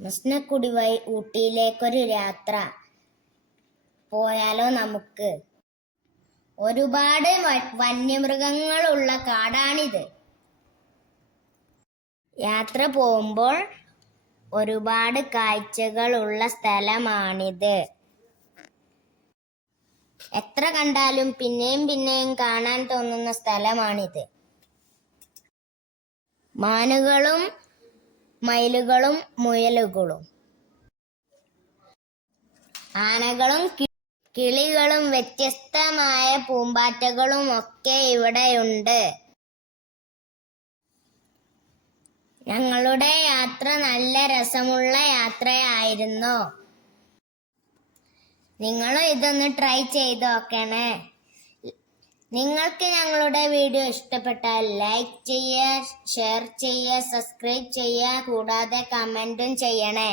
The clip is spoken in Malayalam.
മസ്നക്കുടി വഴി ഊട്ടിയിലേക്കൊരു യാത്ര പോയാലോ നമുക്ക്? ഒരുപാട് വന്യമൃഗങ്ങളുള്ള കാടാണിത്. യാത്ര പോകുമ്പോൾ ഒരുപാട് കാഴ്ചകളുള്ള സ്ഥലമാണിത്. എത്ര കണ്ടാലും പിന്നെയും പിന്നെയും കാണാൻ തോന്നുന്ന സ്ഥലമാണിത്. മാനുകളും മയിലുകളും മുയലുകളും. ആനകളും കിളികളും വ്യത്യസ്തമായ പൂമ്പാറ്റകളും ഒക്കെ ഇവിടെയുണ്ട് ഞങ്ങളുടെ യാത്ര നല്ല രസമുള്ള യാത്രയായിരുന്നു. നിങ്ങളും ഇതൊന്ന് ട്രൈ ചെയ്ത് നോക്കണേ. നിങ്ങൾക്ക് ഞങ്ങളുടെ വീഡിയോ ഇഷ്ടപ്പെട്ടാൽ ലൈക്ക് ചെയ്യുക ഷെയർ ചെയ്യുക സബ്സ്ക്രൈബ് ചെയ്യുക കൂടാതെ കമന്റും ചെയ്യണേ.